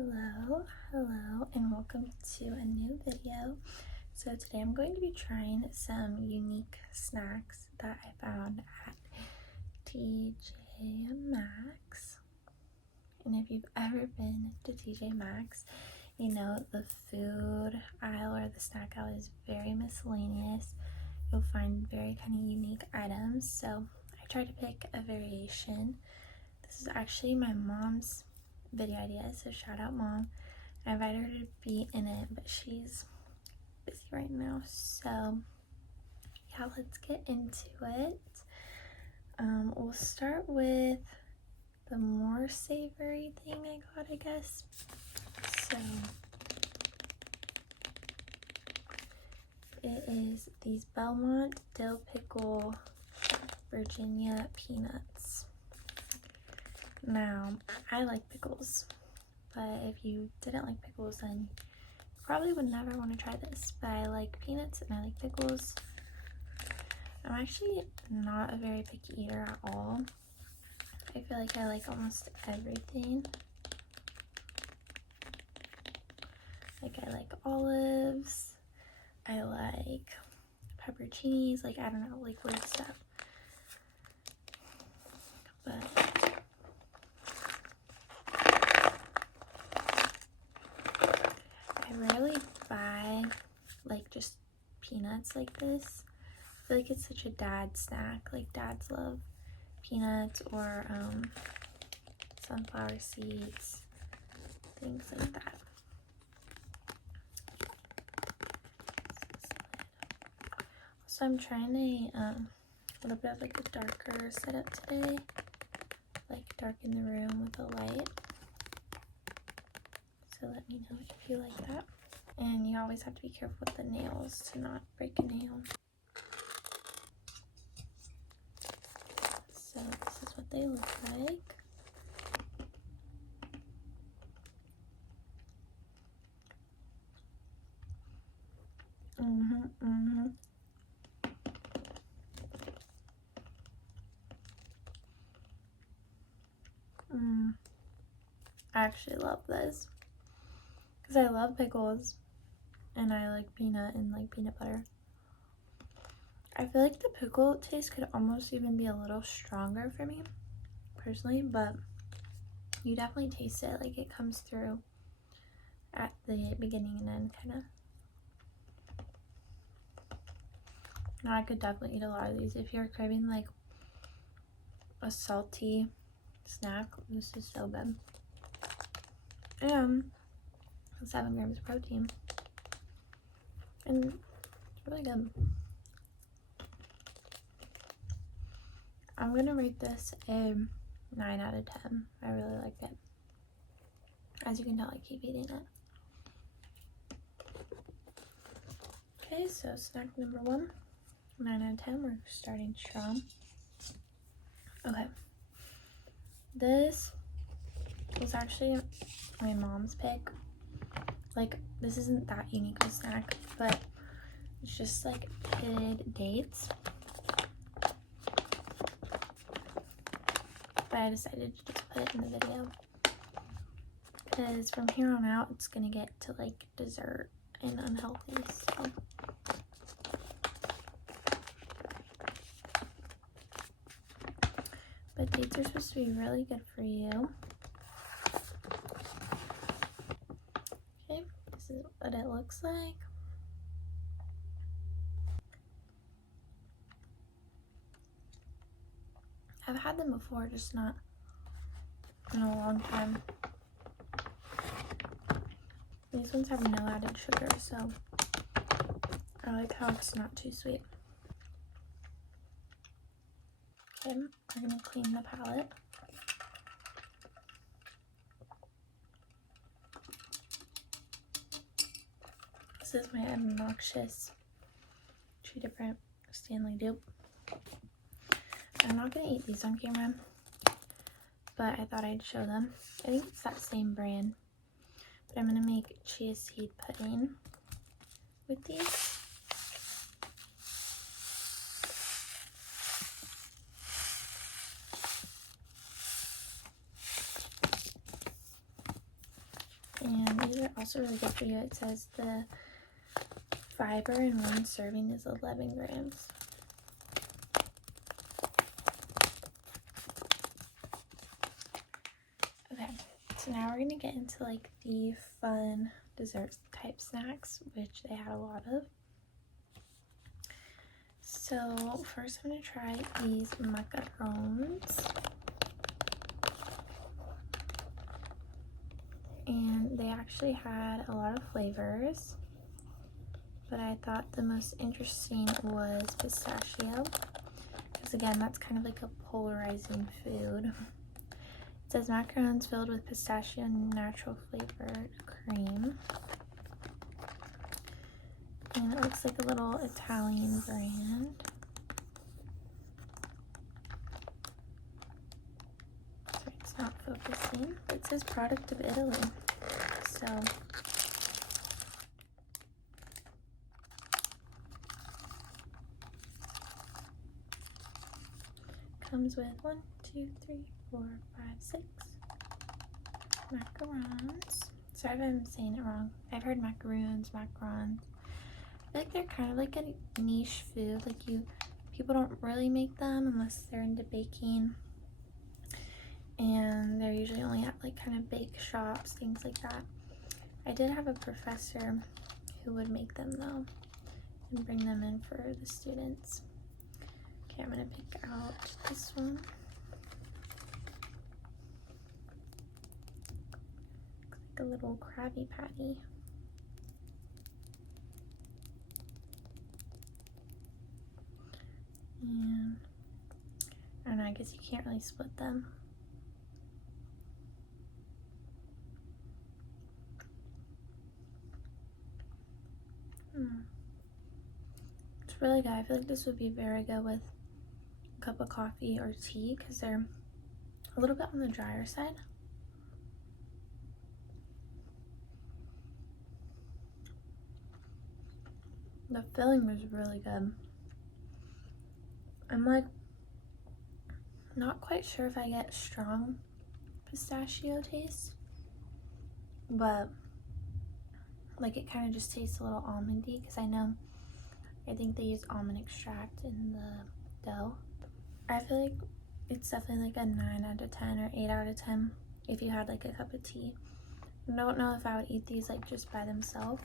Hello, and welcome to a new video. So today I'm going to be trying some unique snacks that I found at TJ Maxx. And if you've ever been to TJ Maxx, you know the food aisle or the snack aisle is very miscellaneous. You'll find very kind of unique items. So I tried to pick a variation. This is actually my mom's video idea, so shout out Mom. I invited her to be in it, but she's busy right now, so yeah, let's get into it. We'll start with the more savory thing I got, I guess. So it is these Belmont dill pickle Virginia peanuts. Now, I like pickles, but if you didn't like pickles, then you probably would never want to try this. But I like peanuts and I like pickles. I'm actually not a very picky eater at all. I feel like I like almost everything. Like I like olives, I like pepperoncinis, like I don't know, like weird stuff. But I rarely buy like just peanuts like this. I feel like it's such a dad snack. Like dads love peanuts or sunflower seeds, things like that. So I'm trying a little bit of like a darker setup today, like darken the room with a light. So let me know if you like that. And you always have to be careful with the nails to not break a nail. So this is what they look like. I actually love this because I love pickles and I like peanut and like peanut butter. I feel like the pickle taste could almost even be a little stronger for me personally, but you definitely taste it, like it comes through at the beginning and end kind of. Now I could definitely eat a lot of these if you're craving like a salty snack. This is so good. And 7 grams of protein, and it's really good. I'm gonna rate this a 9 out of 10. I really like it. As you can tell, I keep eating it. Okay, so snack number 1, 9 out of 10. We're starting strong. Okay, this was actually my mom's pick. Like, this isn't that unique of a snack, but it's just like pitted dates. But I decided to just put it in the video because from here on out it's gonna get to like dessert and unhealthy. So but dates are supposed to be really good for you. Okay, this is what it looks like. I've had them before, just not in a long time. These ones have no added sugar, so I like how it's not too sweet. Okay, we're gonna clean the palette. This is my obnoxious 2 different Stanley dupe. I'm not gonna eat these on camera, but I thought I'd show them. I think it's that same brand, but I'm gonna make chia seed pudding with these. these are also really good for you. It says the fiber in one serving is 11 grams. Okay, so now we're gonna get into like the fun dessert type snacks, which they had a lot of. So first I'm gonna try these macarons. And they actually had a lot of flavors, but I thought the most interesting was pistachio, because again, that's kind of like a polarizing food. It says macarons filled with pistachio and natural flavored cream. And it looks like a little Italian brand. Sorry, it's not focusing. It says product of Italy. So comes with 1, 2, 3, 4, 5, 6 macarons. Sorry if I'm saying it wrong. I've heard macaroons, macarons. I feel like they're kind of like a niche food. Like people don't really make them unless they're into baking. And they're usually only at like kind of bake shops, things like that. I did have a professor who would make them though and bring them in for the students. Okay, I'm gonna pick out this one. Looks like a little Krabby Patty. And I don't know, I guess you can't really split them. It's really good. I feel like this would be very good with a cup of coffee or tea because they're a little bit on the drier side. The filling was really good. I'm like not quite sure if I get strong pistachio taste, but like it kind of just tastes a little almondy because I think they use almond extract in the dough. I feel like it's definitely like a 9 out of 10 or 8 out of 10 if you had like a cup of tea. I don't know if I would eat these like just by themselves,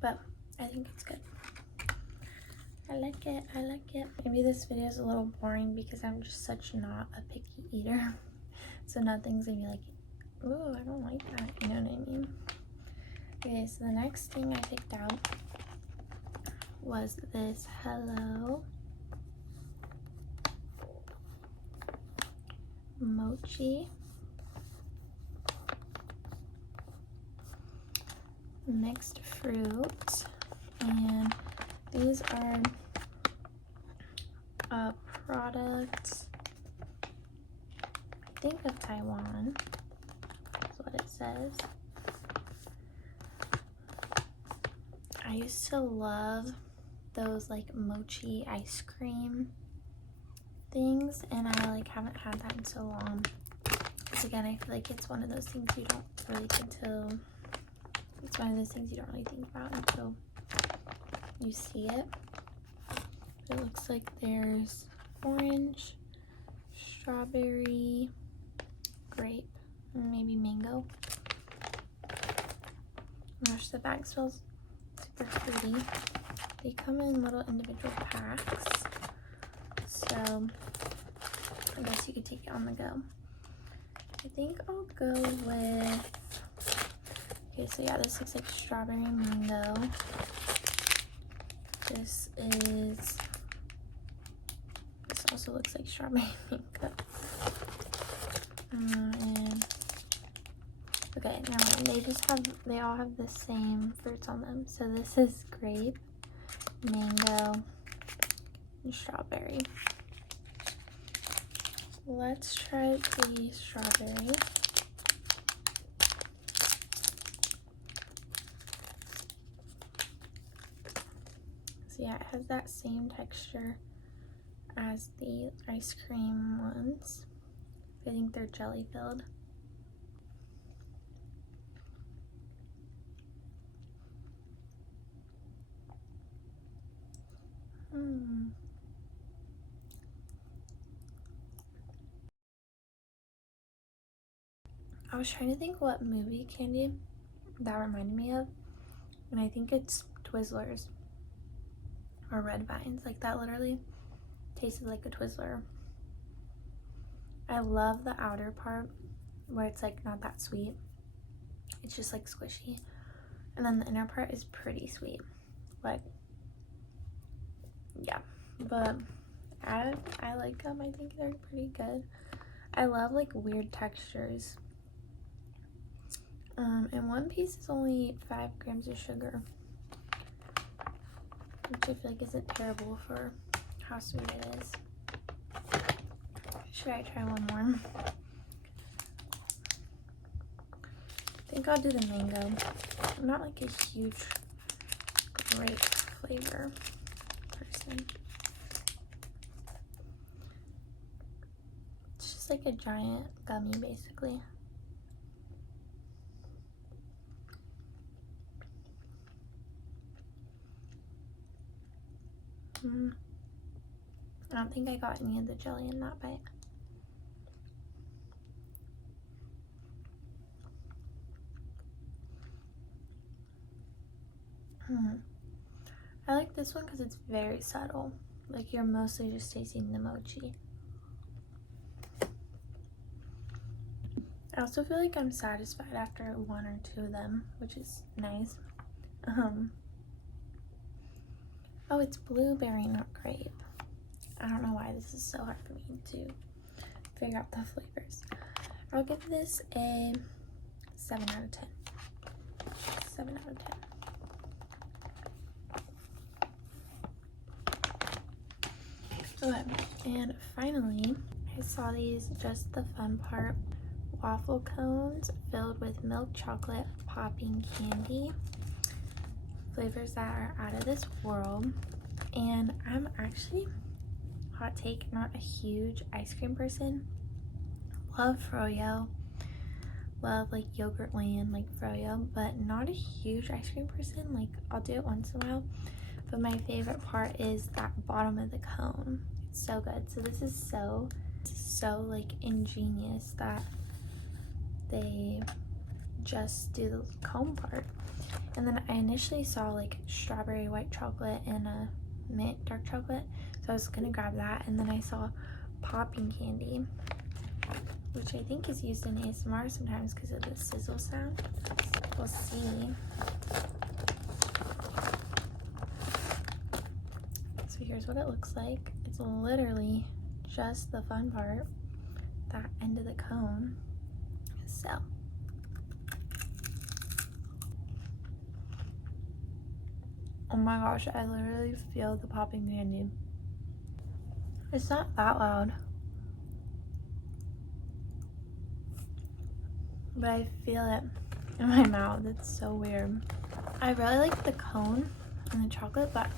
but I think it's good. I like it. I like it. Maybe this video is a little boring because I'm just such not a picky eater. So nothing's gonna be like, ooh, I don't like that. You know what I mean? Okay, so the next thing I picked out was this Hello mochi mixed fruit, and these are a product, I think, of Taiwan. That's what it says. I used to love those like mochi ice cream things, and I like haven't had that in so long. Because again, I feel like it's one of those things you don't really think about until you see it. It looks like there's orange, strawberry, grape, and maybe mango. Gosh, the bag smells super fruity. They come in little individual packs, so I guess you could take it on the go. I think I'll go with, okay, so yeah, this looks like strawberry mango. This also looks like strawberry mango. And okay, never mind. They all have the same fruits on them. So this is grape, mango, and strawberry. Let's try the strawberry. So yeah, it has that same texture as the ice cream ones. I think they're jelly filled. I was trying to think what movie candy that reminded me of, and I think it's Twizzlers or Red Vines. Like, that literally tasted like a Twizzler. I love the outer part where it's like not that sweet. It's just like squishy. And then the inner part is pretty sweet. Like, yeah. But I like them. I think they're pretty good. I love like weird textures. And one piece is only 5 grams of sugar, which I feel like isn't terrible for how sweet it is. Should I try one more? I think I'll do the mango. I'm not like a huge grape flavor person. It's just like a giant gummy, basically. I don't think I got any of the jelly in that bite. I like this one because it's very subtle. Like, you're mostly just tasting the mochi. I also feel like I'm satisfied after 1 or 2 of them, which is nice. Oh, it's blueberry, not grape. I don't know why this is so hard for me to figure out the flavors. I'll give this a 7 out of 10. 7 out of 10. Okay, and finally, I saw these, just the fun part, waffle cones filled with milk chocolate popping candy. Flavors that are out of this world. And I'm actually, hot take, not a huge ice cream person. Love froyo, love like yogurt land, like froyo, but not a huge ice cream person. Like, I'll do it once in a while, but my favorite part is that bottom of the cone. It's so good. So this is so like ingenious that they just do the cone part. And then I initially saw like strawberry white chocolate and a mint dark chocolate, so I was gonna grab that. And then I saw popping candy, which I think is used in ASMR sometimes because of the sizzle sound. We'll see. So here's what it looks like. It's literally just the fun part, that end of the cone. So oh my gosh, I literally feel the popping candy. It's not that loud, but I feel it in my mouth. It's so weird. I really like the cone and the chocolate, but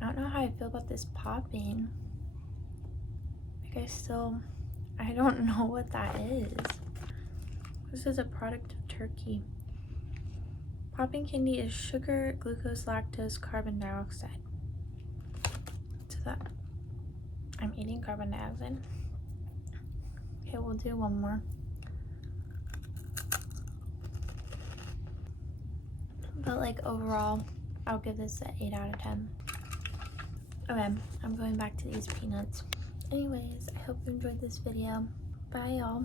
I don't know how I feel about this popping. Like, I don't know what that is. This is a product of Turkey. Popping candy is sugar, glucose, lactose, carbon dioxide. So that I'm eating carbon dioxide. Okay, we'll do one more. But like overall, I'll give this an 8 out of 10. Okay, I'm going back to these peanuts. Anyways, I hope you enjoyed this video. Bye, y'all.